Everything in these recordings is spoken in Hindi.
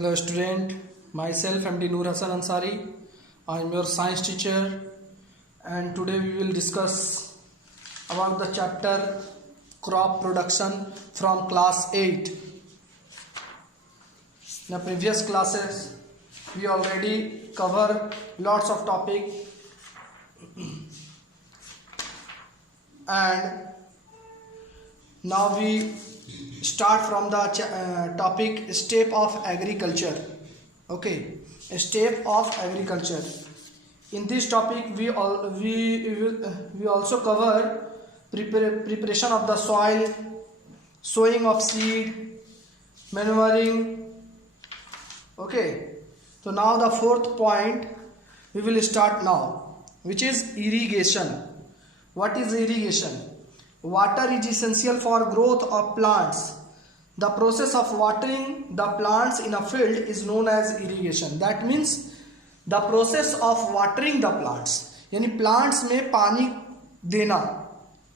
Hello student, myself MD Noor Hassan Ansari. I am your science teacher and today we will discuss about the chapter crop production from class 8. In the previous classes we already covered lots of topic and now we start from the topic step of agriculture. Okay, step of agriculture. In this topic we also cover preparation of the soil, sowing of seed, manuring. Okay, so now the fourth point we will start now, which is irrigation. What is irrigation? Water is essential for growth of plants. The process of watering the plants in a field is known as irrigation. That means the process of watering the plants, यानी plants में पानी देना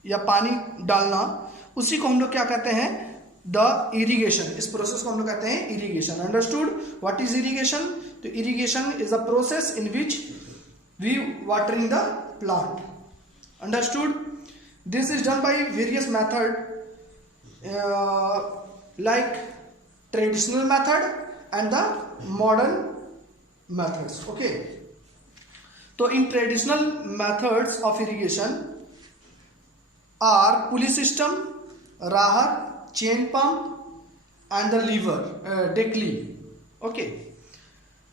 या पानी डालना, उसी को हम लोग क्या कहते हैं? The irrigation. इस process को हम लोग कहते हैं irrigation. Understood? What is irrigation? तो irrigation is a process in which we watering the plant. Understood? This is done by various method like traditional method and the modern methods. Okay. So in traditional methods of irrigation are pulley system, rahar, chain pump and the lever, deckley. Okay.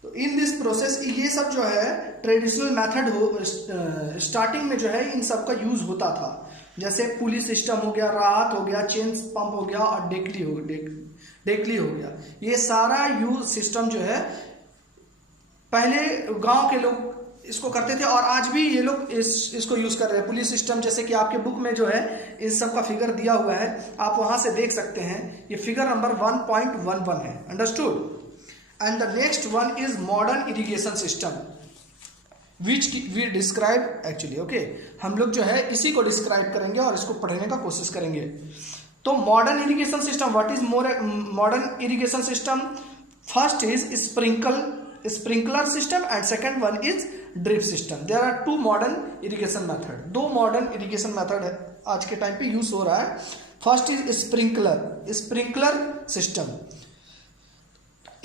तो इन दिस प्रोसेस ये सब जो है ट्रेडिशनल मेथड हो, स्टार्टिंग में जो है इन सब का यूज होता था, जैसे पुली सिस्टम हो गया, राहत हो गया, चेन पंप हो गया और डेकली हो गया। ये सारा यूज सिस्टम जो है पहले गांव के लोग इसको करते थे और आज भी ये लोग इसको यूज कर रहे हैं। पुलिस सिस्टम जैसे कि आपके बुक में जो है इस सब का फिगर दिया हुआ है, आप वहां से देख सकते हैं। ये फिगर नंबर 1.11 है। Understood? And the next one is modern irrigation system, which we describe actually. Okay, हम लोग जो है इसी को डिस्क्राइब करेंगे और इसको पढ़ने का कोशिश करेंगे। तो modern irrigation system, what is modern irrigation system? First is sprinkler system and second one is drip system. There are two modern irrigation method. दो मॉडर्न इरिगेशन मेथड है आज के टाइम पे यूज हो रहा है। First is sprinkler system.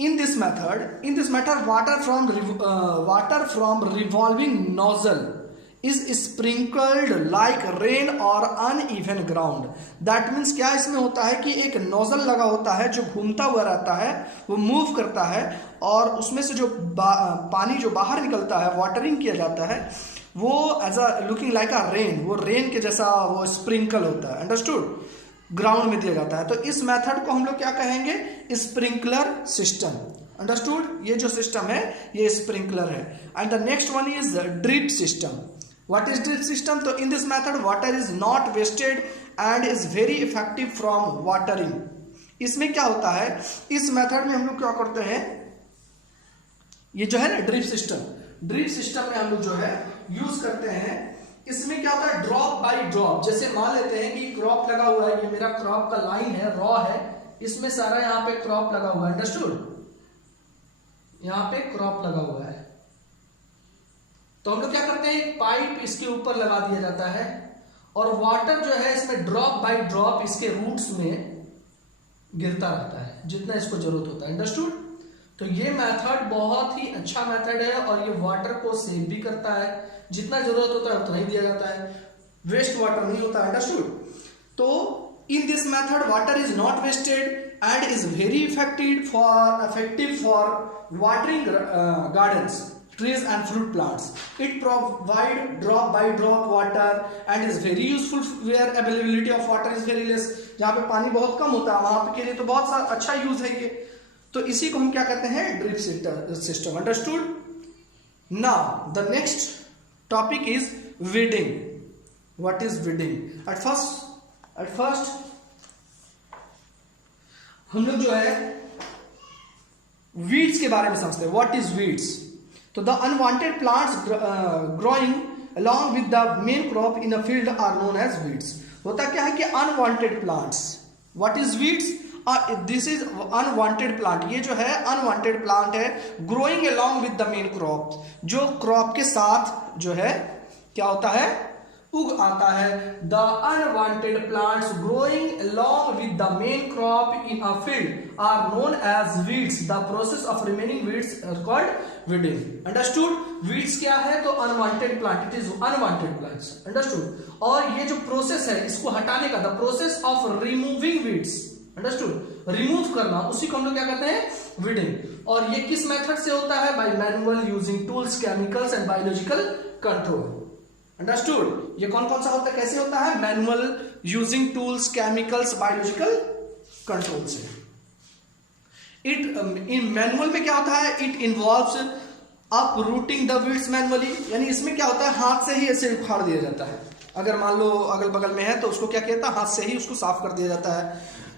In this method, water from revolving nozzle is sprinkled like rain or uneven ground. That means क्या इसमें होता है कि एक नोजल लगा होता है जो घूमता हुआ रहता है, वो मूव करता है और उसमें से जो पानी जो बाहर निकलता है, वाटरिंग किया जाता है, वो as a looking like a rain, वो रेन के जैसा वो स्प्रिंकल होता है। अंडरस्टूड? ग्राउंड में दिया जाता है। तो इस मेथड को हम लोग क्या कहेंगे? Sprinkler system. अंडरस्टूड? ये जो सिस्टम है ये स्प्रिंकलर है। And the next one is drip system. What is drip system? तो in this method water is not wasted and is very effective from watering. इसमें क्या होता है? इस मेथड में हम लोग क्या करते हैं, ये जो है ना ड्रिप सिस्टम में हम लोग जो है यूज करते हैं। इसमें क्या होता है? Drop by drop. जैसे मान लेते हैं कि क्रॉप लगा हुआ है, ये मेरा क्रॉप का लाइन है, रॉ है, इसमें सारा यहाँ पे क्रॉप लगा हुआ है। अंडरस्टूड? यहाँ पे क्रॉप लगा हुआ है, तो हम लोग क्या करते हैं, एक पाइप इसके ऊपर लगा दिया जाता है और वाटर जो है इसमें ड्रॉप बाय ड्रॉप इसके रूट्स में गिरता रहता है जितना इसको जरूरत होता है। अंडरस्टूड? तो ये मेथड बहुत ही अच्छा मेथड है और ये वाटर को सेव भी करता है। जितना जरूरत होता है उतना ही दिया जाता है, वेस्ट वाटर नहीं होता। अंडरस्टूड? तो in this method water is not wasted and is very effective for watering gardens, trees and fruit plants. It provide drop by drop water and is very useful where availability of water is very less. जहाँ पे पानी बहुत कम होता है वहां पे के लिए तो बहुत सारा अच्छा यूज है ये। तो इसी को हम क्या कहते हैं? Drip system. Understood? Now the next topic is weeding. What is weeding? At first हम लोग जो है वीड्स के बारे में समझते हैं। What is weeds? तो the unwanted plants growing along with the main crop in a field are known as weeds. होता क्या है कि unwanted plants, what is weeds? This is unwanted plant, ये जो है अनवांटेड प्लांट है, growing along with the main crop, जो क्रॉप के साथ जो है क्या होता है, उग आता है। The unwanted plants growing along with the main crop in a field are known as weeds, the process of remaining weeds called weeding. Understood? Weeds क्या है? तो unwanted plant, it is unwanted plants. Understood? और ये जो प्रोसेस है इसको हटाने का, the process of removing weeds, understood, remove करना, उसी को हम लोग क्या कहते हैं, वीडिंग। और ये किस मेथड से होता है? Bye manual using tools, chemicals and biological control. Understood? ये कौन कौन सा होता है, कैसे होता है? Manual using tools, chemicals, biological control से। इन मैनुअल में क्या होता है? It involves up routing the weeds manually, यानी इसमें क्या होता है, हाथ से ही ऐसे उखाड़ दिया जाता है। अगर मान लो अगल बगल में है तो उसको क्या कहता है, हाथ से ही उसको साफ कर दिया जाता है।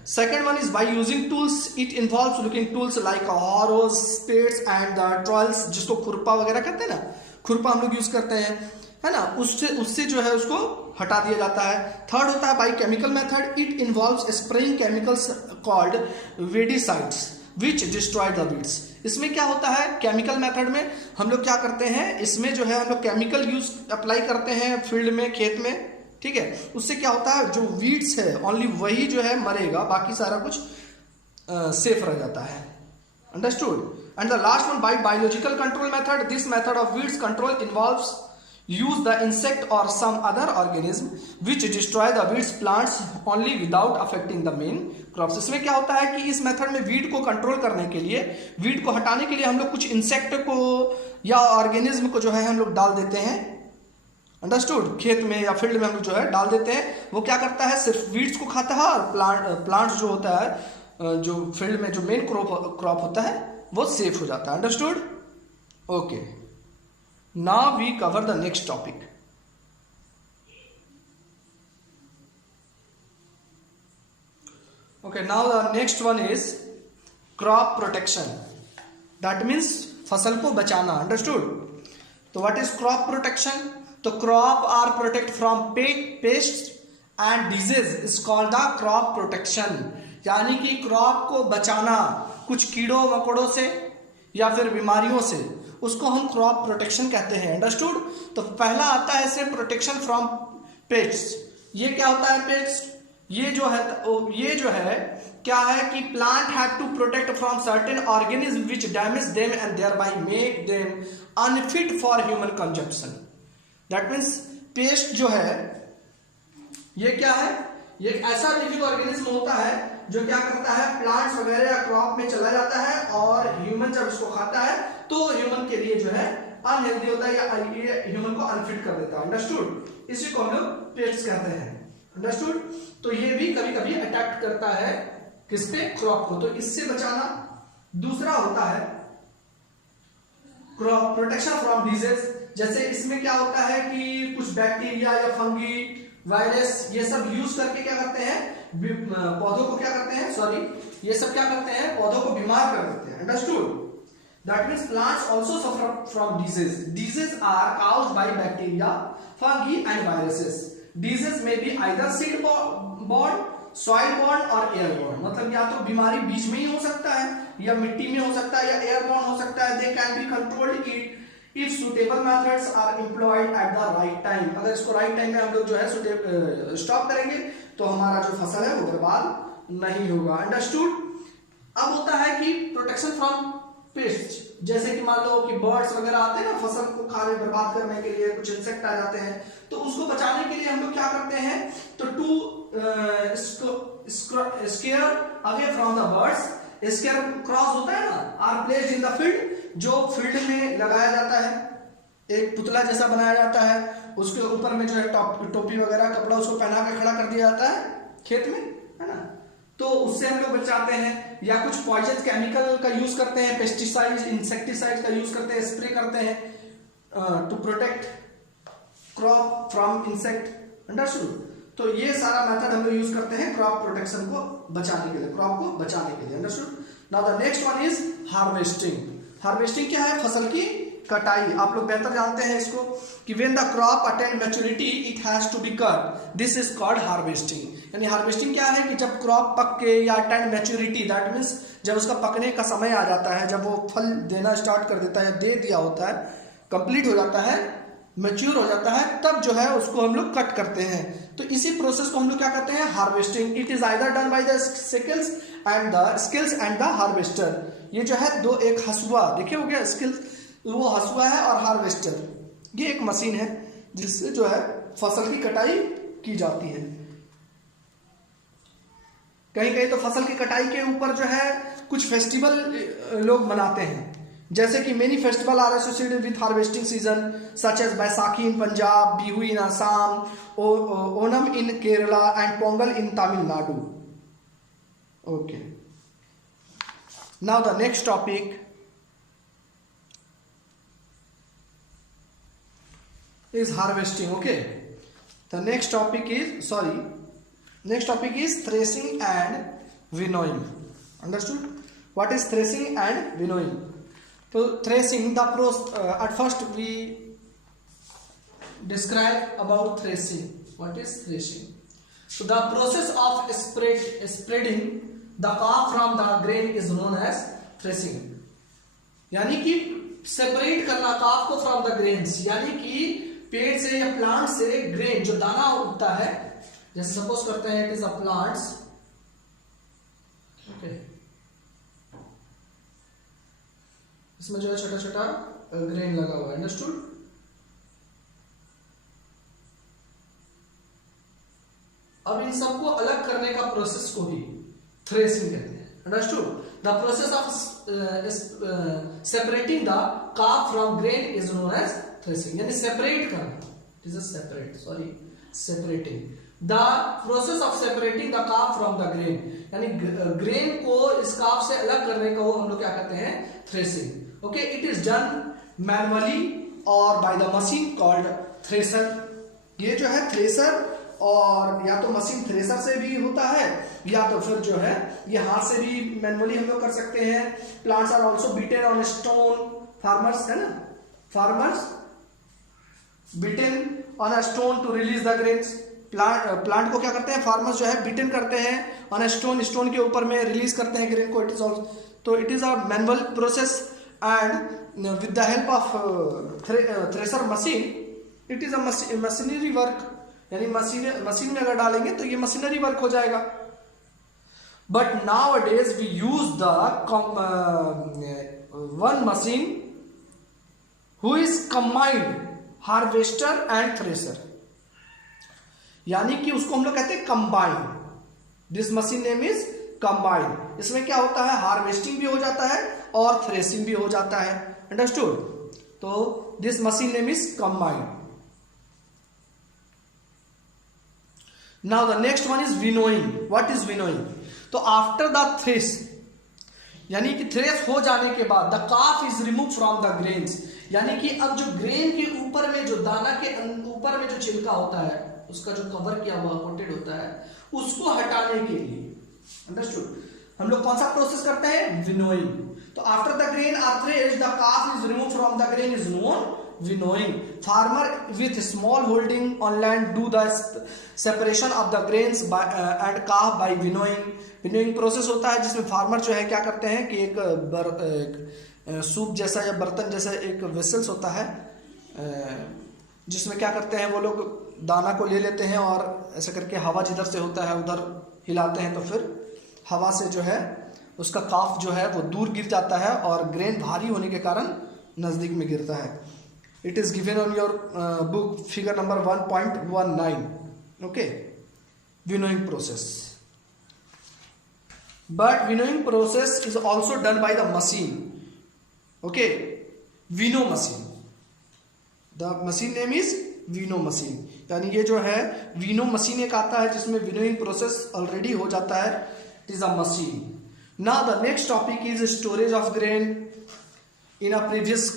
Second one is by using tools, it involves looking tools like harrows, spades and the trowels, जिसको खुरपा वगैरह कहते हैं ना, खुरपा हम लोग यूज करते हैं, है ना, उससे जो है उसको हटा दिया जाता है। थर्ड होता है by chemical method, it involves spraying chemicals called weedicides which destroy the weeds. इसमें क्या होता है, केमिकल मेथड में हम लोग क्या करते हैं, इसमें जो है हम लोग केमिकल यूज अप्लाई करते हैं फील्ड में, खेत में, ठीक है। उससे क्या होता है, जो वीड्स है ओनली वही जो है मरेगा, बाकी सारा कुछ सेफ रह जाता है। Understood? And the last one by biological control method, this method of weeds control involves use the insect or some other organism which destroy the weeds plants only without affecting the main crops। इसमें क्या होता है कि इस मेथड में वीड को कंट्रोल करने के लिए, वीड को हटाने के लिए हम लोग कुछ इंसेक्ट को या ऑर्गेनिज्म को जो है हम लोग डाल देते हैं। अंडरस्टूड? खेत में या फील्ड में हम लोग जो है डाल देते हैं, वो क्या करता है, सिर्फ वीड्स को खाता है और प्लांट्स जो होता है, जो फील्ड में जो मेन क्रॉप होता है वो सेफ हो जाता है। Understood? Okay, now we cover the next topic। okay, now the next one is crop protection, that means फसल को बचाना। अंडरस्टूड? तो what is crop protection? तो crop are protect from pests and disease is called the crop protection, यानी कि क्रॉप को बचाना कुछ कीड़ों मकोड़ों से या फिर बीमारियों से, उसको हम क्रॉप प्रोटेक्शन कहते हैं। अंडरस्टूड? तो पहला आता है इसे प्रोटेक्शन फ्रॉम पेस्ट्स। ये क्या होता है पेस्ट? ये जो है क्या है कि plant have to protect from certain organism which damage them and thereby make them unfit for human consumption. That means pest जो है ये क्या है, ये एक ऐसा लिविंग ऑर्गेनिज्म होता है जो क्या करता है, प्लांट्स वगैरह या क्रॉप में चला जाता है और ह्यूमन जब इसको खाता है तो ह्यूमन के लिए जो है अनहेल्दी होता है या ये ह्यूमन को अनफिट कर देता है। अंडरस्टूड? इसी को हम लोग पेस्ट्स कहते हैं। अंडरस्टूड? तो ये भी कभी कभी अटैक करता है किस पे, क्रॉप को, तो इससे बचाना। दूसरा होता है क्रॉप प्रोटेक्शन फ्रॉम डिजीज, जैसे इसमें क्या होता है कि कुछ बैक्टीरिया या फंगी, वायरस, ये सब यूज करके क्या करते हैं, पौधों को क्या करते हैं, ये सब क्या करते हैं, पौधों को बीमार कर देते हैं। Understood? That means plants also suffer from disease. Diseases are caused by bacteria, fungi and viruses. Disease may be either seed borne, soil borne or air borne. मतलब या तो बीमारी बीज में ही हो सकता है, या मिट्टी में हो सकता है, या एयर borne हो सकता है। They can be controlled if suitable methods are employed at the right time। अगर इसको right time में हम लोग जो है स्टॉप करेंगे तो हमारा जो फसल है वो बर्बाद नहीं होगा। अंडरस्टूड? अब होता है कि प्रोटेक्शन फ्रॉम पेस्ट, जैसे कि मान लो कि बर्ड्स वगैरह आते हैं ना फसल को खाने बर्बाद करने के लिए, कुछ इंसेक्ट आ जाते हैं, तो उसको बचाने के लिए हम लोग क्या करते हैं, तो to scare away from the birds, scarecrows होता है ना, are placed in the field, जो फील्ड में लगाया जाता है, एक पुतला जैसा बनाया जाता है, उसके ऊपर में जो है टोपी वगैरह कपड़ा उसको पहना के खड़ा कर दिया जाता है खेत में, है ना, तो उससे हम लोग बचाते हैं। या कुछ पॉइजन केमिकल का यूज करते हैं, पेस्टिसाइड, इंसेक्टिसाइड का यूज करते हैं, स्प्रे करते हैं to protect crop from insect. Understood? तो ये सारा मेथड हम लोग यूज करते हैं क्रॉप प्रोटेक्शन को बचाने के लिए, क्रॉप को बचाने के लिए। Understood? Now the next one is harvesting. Harvesting क्या है, फसल की कटाई, आप लोग बेहतर जानते हैं इसको कि when the crop attend maturity it has to be cut, this is called harvesting. यानी हार्वेस्टिंग क्या है कि जब क्रॉप पक के या अटेंड मैच्योरिटी, दैट मीन्स जब उसका पकने का समय आ जाता है, जब वो फल देना स्टार्ट कर देता है, दे दिया होता है, कंप्लीट हो जाता है, मैच्योर हो जाता है, तब जो है उसको हम लोग कट करते हैं। तो इसी प्रोसेस को हम लोग क्या करते हैं, harvesting. It is either done by the sicles and the harvester. ये जो है दो, एक हसुआ, देखिए हो गया स्किल्स, वो हसुआ है, और हार्वेस्टर ये एक मशीन है जिससे जो है फसल की कटाई की जाती है। कहीं कहीं तो फसल की कटाई के ऊपर जो है कुछ फेस्टिवल लोग मनाते हैं, जैसे कि many festival are associated with harvesting season such as Baisakhi in Punjab, Bihu in Assam, Onam in Kerala and Pongal in Tamil Nadu. Okay, now the next topic is harvesting. Okay, the next topic is threshing and winnowing. Understood? What is threshing and winnowing? So threshing, at first we describe about threshing. What is threshing? So the process of spreading the crop from the grain is known as threshing. यानी कि सेपरेट करना crop को from the grains, यानी कि पेड़ से या प्लांट से ग्रेन जो दाना उगता है, जैसे सपोज करते हैं it is a plants, okay, इसमें जो है छोटा छोटा ग्रेन लगा हुआ है। अंडरस्टूड? अब इन सबको अलग करने का प्रोसेस को भी थ्रेसिंग कहते हैं। Understood? The process of separating the carp from grain is known as threshing, यानी सेपरेट करना, it is separating the process of separating the carp from the grain, यानी ग्रेन को इस कार्प से अलग करने को हम लोग क्या कहते हैं, threshing. Okay, it is done manually और by the machine called thresher. ये जो है थ्रेसर, और या तो मशीन थ्रेसर से भी होता है, या तो फिर जो है ये हाथ से भी मैनुअली हम लोग कर सकते हैं। Plants are also beaten on stone, farmers है ना, farmers beaten on a stone to release the grains. Plant को क्या करते हैं, फार्मर्स जो है बीटन करते हैं ऑन अ स्टोन, स्टोन के ऊपर में रिलीज करते हैं ग्रेन को। इट इज ऑल्सो, तो it is a manual process and with the help of thresher machine it is a machinery work, यानी मशीन में अगर डालेंगे तो ये मशीनरी वर्क हो जाएगा। But nowadays we use the one machine who is combined harvester and thresher, यानी कि उसको हम लोग कहते हैं combine. This machine name is combine. इसमें क्या होता है, हार्वेस्टिंग भी हो जाता है और थ्रेसिंग भी हो जाता है। अंडरस्टूड? तो this machine name is combine. Now the next one is winnowing. What is winnowing? तो आफ्टर द थ्रेस, यानी कि थ्रेस हो जाने के बाद the carp is remove from the grains, यानी कि अब जो ग्रेन के ऊपर में जो दाना के ऊपर में जो छिलका होता है, उसका जो कवर किया हुआ कोटेड होता है, उसको हटाने के लिए। अंडरस्टूड? हम लोग कौन सा प्रोसेस करते हैं, विनोइंग। तो after the grain are threshed the carp is remove from the grain is known winnowing. Farmer with small holding on land do the separation of the grains and carp by winnowing. Winnowing process होता है जिसमें फार्मर जो है क्या करते हैं कि एक सूप जैसा या बर्तन जैसा एक वेसल्स होता है, जिसमें क्या करते हैं वो लोग दाना को ले लेते हैं और ऐसा करके हवा जिधर से होता है उधर हिलाते हैं, तो फिर हवा से जो है उसका काफ जो है वो दूर गिर जाता है और ग्रेन भारी होने के कारण नज़दीक में गिरता है। It is given on your book figure number 1.19। Okay, winnowing process. But winnowing process is also done by the machine. Okay, winnow machine, the machine name is winnow machine, यानी ये जो है विनो मशीन एक आता है जिसमें विनोइंग प्रोसेस ऑलरेडी हो जाता है। It is a machine. Now the next topic is storage of grain. In a previous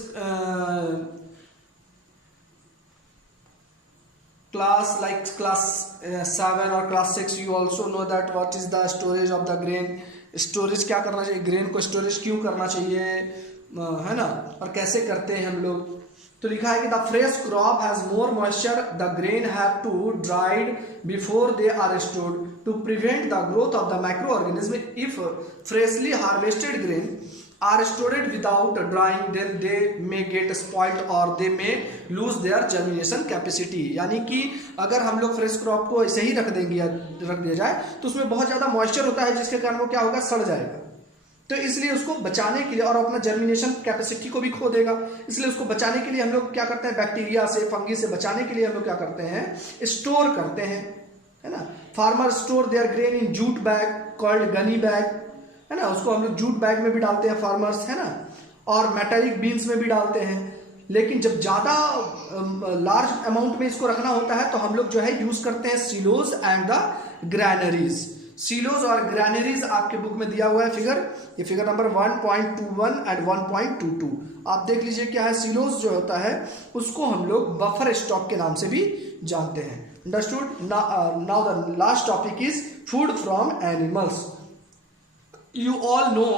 class like class 7 or class 6 you also know that what is the storage of the grain। Storage क्या करना चाहिए, ग्रेन को स्टोरेज क्यों करना चाहिए, है ना, और कैसे करते हैं हम लोग। तो लिखा है कि the fresh crop has more moisture, the grain have to dried before they are stored to prevent the growth of the micro organism. If freshly harvested grain are stored without drying, then they may get spoiled or they may lose their germination capacity। यानी कि अगर हम लोग फ्रेश क्रॉप को ऐसे ही रख देंगे या रख दिया जाए तो उसमें बहुत ज़्यादा मॉइस्चर होता है, जिसके कारण वो क्या होगा, सड़ जाएगा। तो इसलिए उसको बचाने के लिए, और अपना जर्मिनेशन कैपेसिटी को भी खो देगा, इसलिए उसको बचाने के लिए हम लोग क्या करते हैं, बैक्टीरिया से, फंगी से बचाने के लिए हम लोग क्या करते हैं, स्टोर करते हैं, है ना। Farmer store their grain in jute bag called gunny bag, है ना, उसको हम लोग जूट बैग में भी डालते हैं फार्मर्स, है ना, और मेटालिक बीन्स में भी डालते हैं। लेकिन जब ज़्यादा लार्ज अमाउंट में इसको रखना होता है तो हम लोग जो है यूज़ करते हैं silos and the granaries. Silos और ग्रैनरीज आपके बुक में दिया हुआ है फिगर, ये फिगर नंबर 1.21 एंड 1.22 आप देख लीजिए क्या है। सिलोज जो होता है उसको हम लोग बफर स्टॉक के नाम से भी जानते हैं। Understood. Now the last topic is food from animals. You all know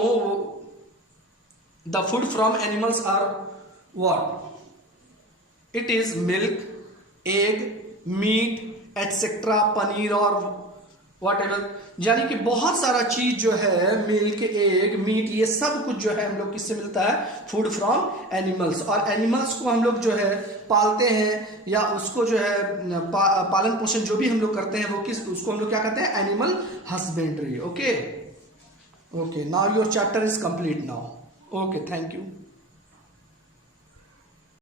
the food from animals are what? It is milk, egg, meat, etc. Paneer और whatever, यानी कि बहुत सारा चीज जो है, मिल्क, एग, मीट, ये सब कुछ जो है हम लोग किससे मिलता है, फूड फ्रॉम एनिमल्स। और एनिमल्स को हम लोग जो है पालते हैं या उसको जो है पालन पोषण जो भी हम लोग करते हैं वो उसको हम लोग क्या कहते हैं, animal husbandry. Okay, now your chapter is complete now. Okay, thank you.